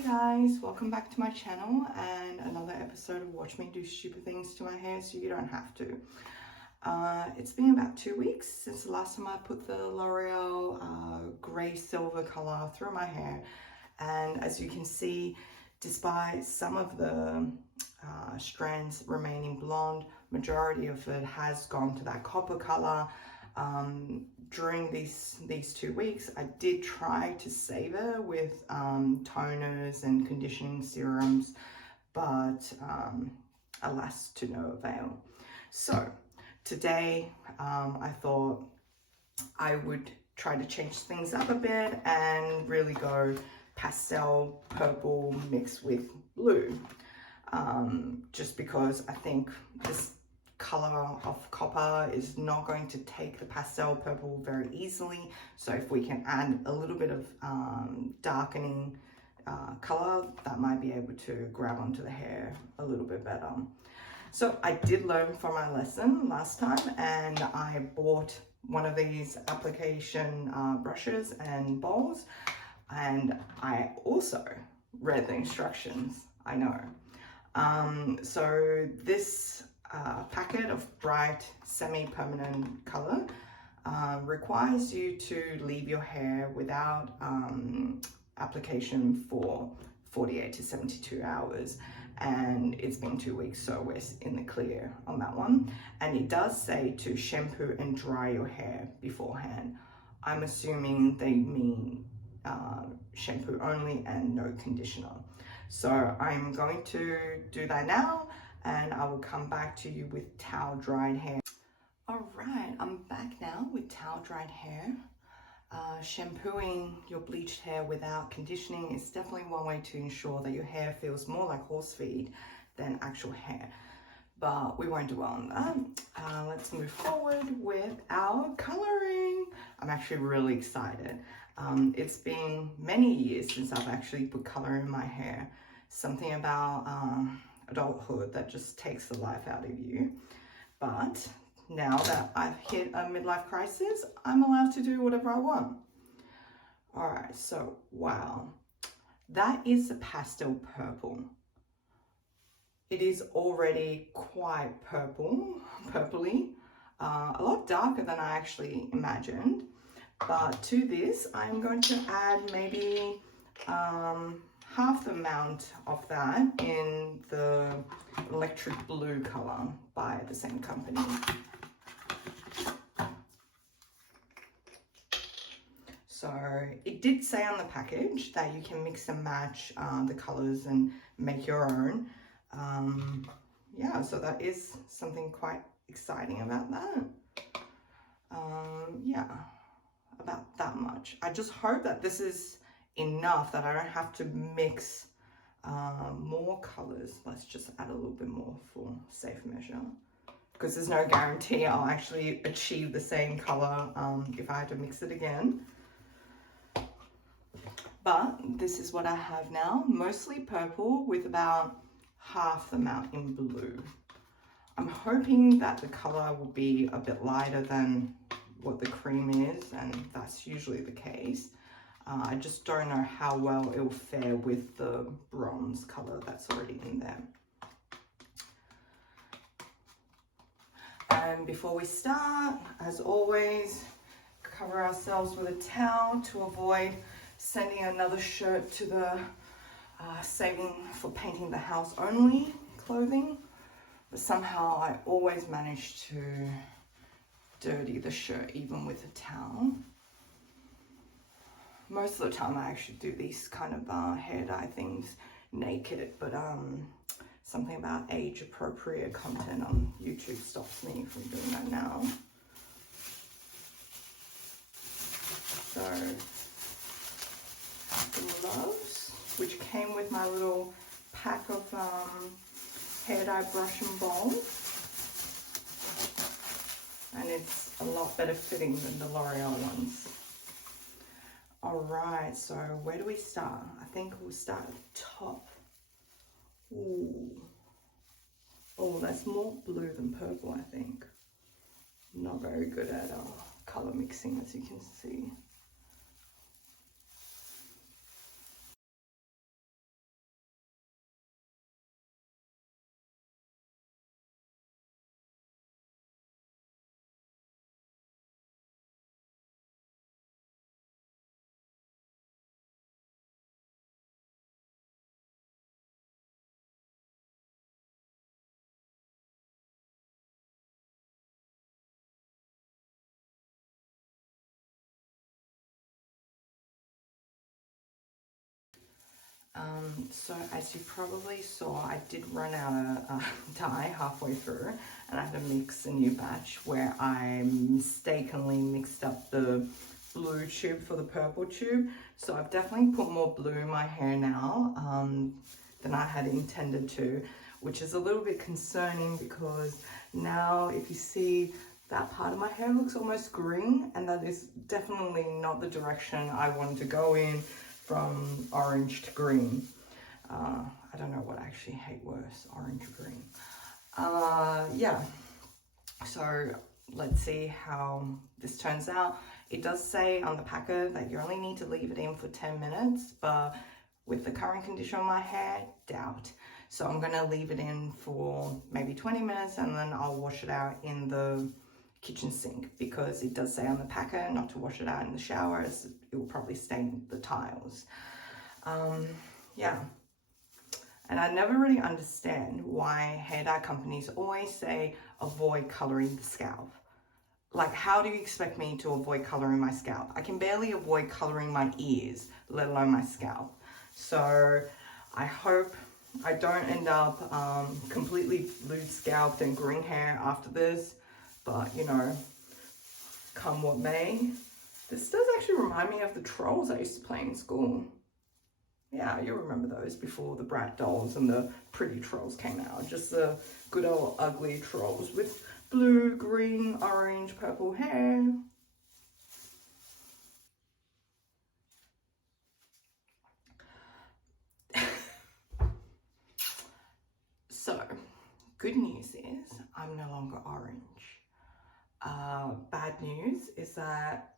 Hey guys, welcome back to my channel and another episode of Watch Me Do Stupid Things to My Hair so you don't have to. It's been about 2 weeks since the last time I put the L'Oreal grey silver colour through my hair, and as you can see, despite some of the strands remaining blonde, majority of it has gone to that copper colour. During these 2 weeks, I did try to save it with toners and conditioning serums, but alas, to no avail. So today I thought I would try to change things up a bit and really go pastel purple mixed with blue, just because I think this color of copper is not going to take the pastel purple very easily. So if we can add a little bit of darkening color, that might be able to grab onto the hair a little bit better. So I did learn from my lesson last time, and I bought one of these application brushes and bowls, and I also read the instructions. I know. So this packet of BRITE semi-permanent color requires you to leave your hair without application for 48 to 72 hours, and it's been 2 weeks, so we're in the clear on that one. And it does say to shampoo and dry your hair beforehand. I'm assuming they mean shampoo only and no conditioner. So I'm going to do that now, and I will come back to you with towel dried hair. All right, I'm back now with towel dried hair. Shampooing your bleached hair without conditioning is definitely one way to ensure that your hair feels more like horse feed than actual hair, but we won't dwell on that. Let's move forward with our coloring. I'm actually really excited. It's been many years since I've actually put color in my hair. Something about adulthood that just takes the life out of you. But now that I've hit a midlife crisis, I'm allowed to do whatever I want. All right, so wow, that is a pastel purple. It is already quite purpley, a lot darker than I actually imagined. But to this, I'm going to add maybe half the amount of that in the electric blue color by the same company. So it did say on the package that you can mix and match the colors and make your own. Yeah, so that is something quite exciting about that. Yeah, about that much. I just hope that this is enough that I don't have to mix more colors. Let's just add a little bit more for safe measure, because there's no guarantee I'll actually achieve the same color if I had to mix it again. But this is what I have now, mostly purple with about half the amount in blue. I'm hoping that the color will be a bit lighter than what the cream is, and that's usually the case. I just don't know how well it will fare with the bronze color that's already in there. And before we start, as always, cover ourselves with a towel to avoid sending another shirt to the saving for painting the house only clothing. But somehow I always manage to dirty the shirt even with a towel. Most of the time I actually do these kind of hair dye things naked, but something about age appropriate content on YouTube stops me from doing that now. So the gloves, which came with my little pack of hair dye brush and bowl, and it's a lot better fitting than the L'Oreal ones. All right, so where do we start? I think we'll start at the top. Ooh. Oh, that's more blue than purple, I think. Not very good at color mixing, as you can see. So as you probably saw, I did run out of dye halfway through, and I had to mix a new batch where I mistakenly mixed up the blue tube for the purple tube. So I've definitely put more blue in my hair now than I had intended to, which is a little bit concerning because now if you see that part of my hair looks almost green, and that is definitely not the direction I wanted to go in, from orange to green. I don't know what I actually hate worse, orange or green. Yeah, so let's see how this turns out. It does say on the packer that you only need to leave it in for 10 minutes, but with the current condition of my hair, doubt. So I'm gonna leave it in for maybe 20 minutes and then I'll wash it out in the kitchen sink, because it does say on the packer not to wash it out in the shower as it will probably stain the tiles. Yeah, and I never really understand why hair dye companies always say avoid coloring the scalp. Like, how do you expect me to avoid coloring my scalp? I can barely avoid coloring my ears, let alone my scalp. So I hope I don't end up completely blue scalped and green hair after this. But, you know, come what may. This does actually remind me of the trolls I used to play in school. Yeah, you remember those before the BRITE dolls and the pretty trolls came out. Just the good old ugly trolls with blue, green, orange, purple hair. So, good news is I'm no longer orange. Bad news is that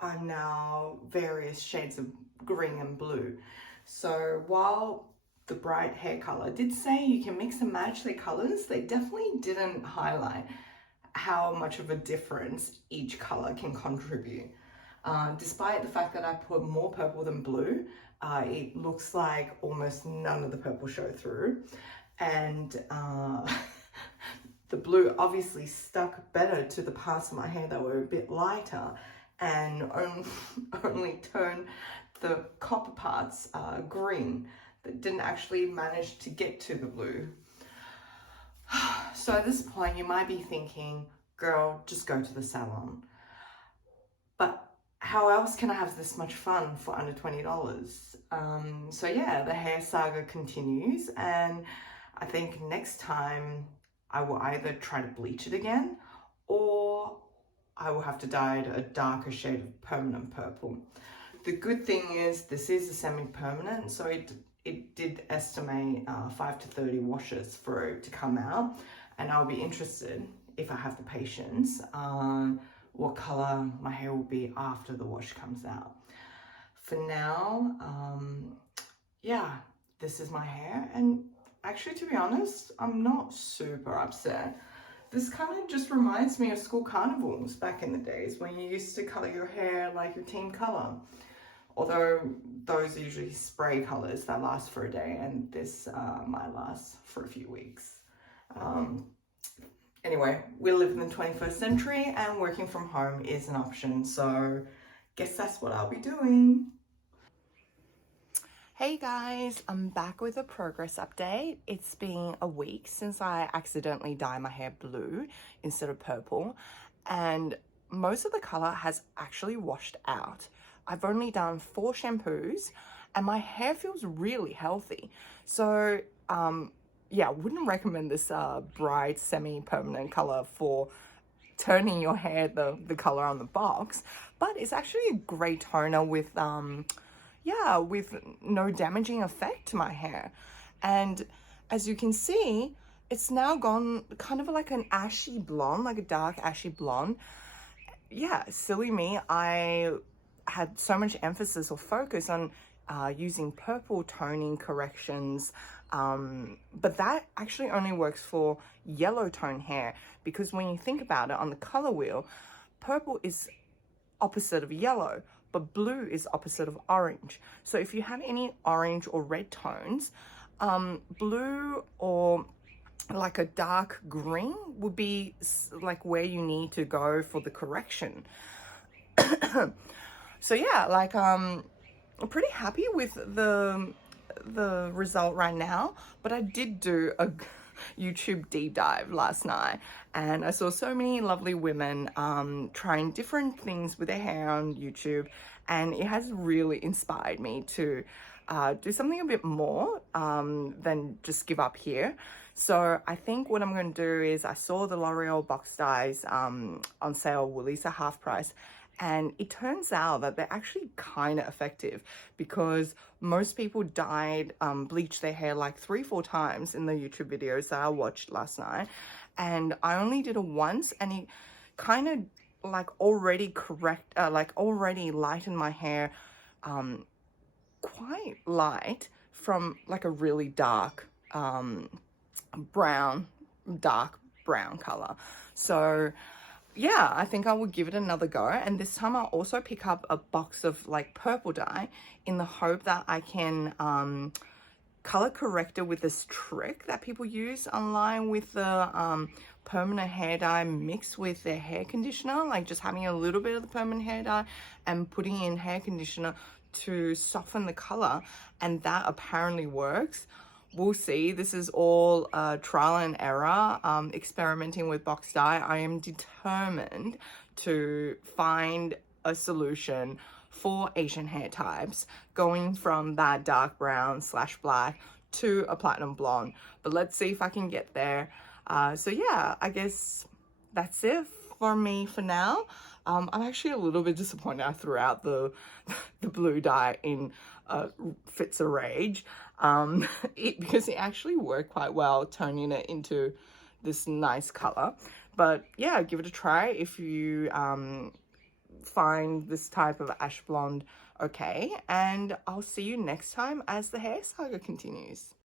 I'm now various shades of green and blue. So while the BRITE hair color did say you can mix and match their colors, they definitely didn't highlight how much of a difference each color can contribute. Despite the fact that I put more purple than blue, it looks like almost none of the purple showed through. And the blue obviously stuck better to the parts of my hair that were a bit lighter, and only turned the copper parts green, that didn't actually manage to get to the blue. So at this point you might be thinking, girl, just go to the salon. But how else can I have this much fun for under $20? So yeah, the hair saga continues, and I think next time I will either try to bleach it again, or I will have to dye it a darker shade of permanent purple. The good thing is this is a semi-permanent, so it did estimate 5 to 30 washes for it to come out, and I'll be interested, if I have the patience, what color my hair will be after the wash comes out. For now, yeah, this is my hair, and actually, to be honest, I'm not super upset. This kind of just reminds me of school carnivals back in the days when you used to color your hair like your team color. Although those are usually spray colors that last for a day, and this might last for a few weeks. Anyway, we live in the 21st century and working from home is an option, so guess that's what I'll be doing. Hey guys, I'm back with a progress update. It's been a week since I accidentally dyed my hair blue instead of purple, and most of the color has actually washed out. I've only done 4 shampoos and my hair feels really healthy. So yeah, I wouldn't recommend this BRITE semi-permanent color for turning your hair the color on the box, but it's actually a great toner with yeah, with no damaging effect to my hair. And as you can see, it's now gone kind of like an ashy blonde, like a dark ashy blonde. Yeah, silly me, I had so much emphasis or focus on using purple toning corrections, but that actually only works for yellow tone hair, because when you think about it on the color wheel, purple is opposite of yellow, but blue is opposite of orange. So if you have any orange or red tones, blue or like a dark green would be like where you need to go for the correction. So yeah, like I'm pretty happy with the the result right now, but I did do a YouTube deep dive last night, and I saw so many lovely women trying different things with their hair on YouTube, and it has really inspired me to do something a bit more than just give up here. So I think what I'm going to do is, I saw the L'Oreal box dyes on sale, Woolies at half price, and it turns out that they're actually kind of effective, because most people bleached their hair like 3-4 times in the YouTube videos that I watched last night, and I only did it once, and it kind of like already already lightened my hair quite light from like a really dark dark brown color. So yeah, I think I will give it another go, and this time I'll also pick up a box of like purple dye in the hope that I can color correct it with this trick that people use online with the permanent hair dye mixed with their hair conditioner, like just having a little bit of the permanent hair dye and putting in hair conditioner to soften the color, and that apparently works. We'll see. This is all trial and error, experimenting with box dye. I am determined to find a solution for Asian hair types, going from that dark brown / black to a platinum blonde. But let's see if I can get there. So yeah, I guess that's it for me for now. I'm actually a little bit disappointed I threw out the blue dye in fits of rage, because it actually worked quite well, turning it into this nice color. But yeah, give it a try if you find this type of ash blonde okay, and I'll see you next time as the hair saga continues.